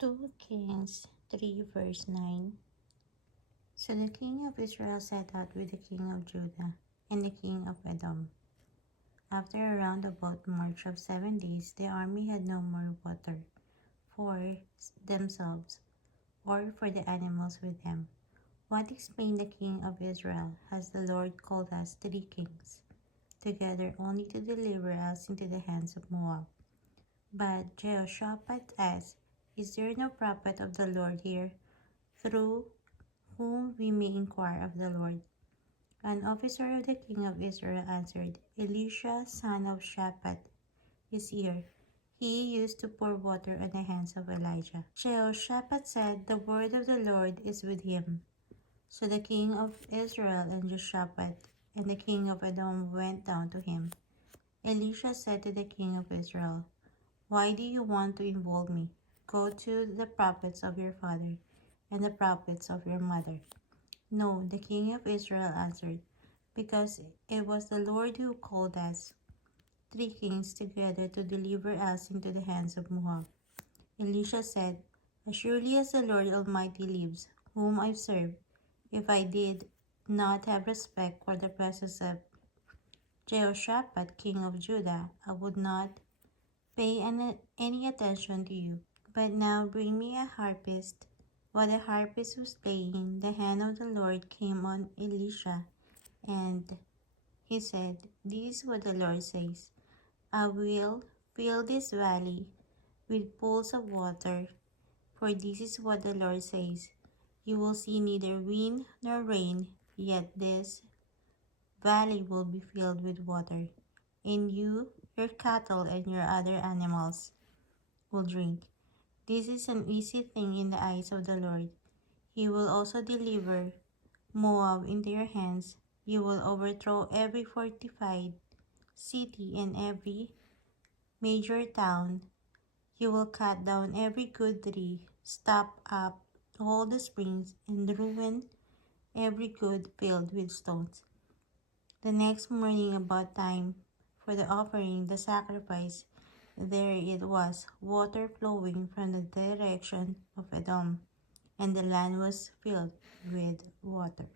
2 Kings 3 verse 9. So the king of Israel set out with the king of Judah and the king of Edom. After a roundabout march of 7 days, the army had no more water for themselves or for the animals with them. What explained the king of Israel? Has the Lord called us 3 kings together only to deliver us into the hands of Moab? But Jehoshaphat asked, Is there no prophet of the Lord here, through whom we may inquire of the Lord? An officer of the king of Israel answered, Elisha, son of Shaphat, is here. He used to pour water on the hands of Elijah. Jehoshaphat said, The word of the Lord is with him. So the king of Israel and Jehoshaphat and the king of Edom went down to him. Elisha said to the king of Israel, Why do you want to involve me? Go to the prophets of your father and the prophets of your mother. No, the king of Israel answered, because it was the Lord who called us 3 kings together to deliver us into the hands of Moab. Elisha said, As surely as the Lord Almighty lives, whom I serve, if I did not have respect for the presence of Jehoshaphat, king of Judah, I would not pay any attention to you. But now bring me a harpist. While the harpist was playing, the hand of the Lord came on Elisha, and he said, This is what the Lord says, I will fill this valley with pools of water, for this is what the Lord says, You will see neither wind nor rain, yet this valley will be filled with water, and you, your cattle, and your other animals will drink. This is an easy thing in the eyes of the Lord. He will also deliver Moab into your hands. You will overthrow every fortified city and every major town. You will cut down every good tree, stop up all the springs, and ruin every good field with stones. The next morning, about time for the offering, the sacrifice, there it was, water flowing from the direction of Edom, and the land was filled with water.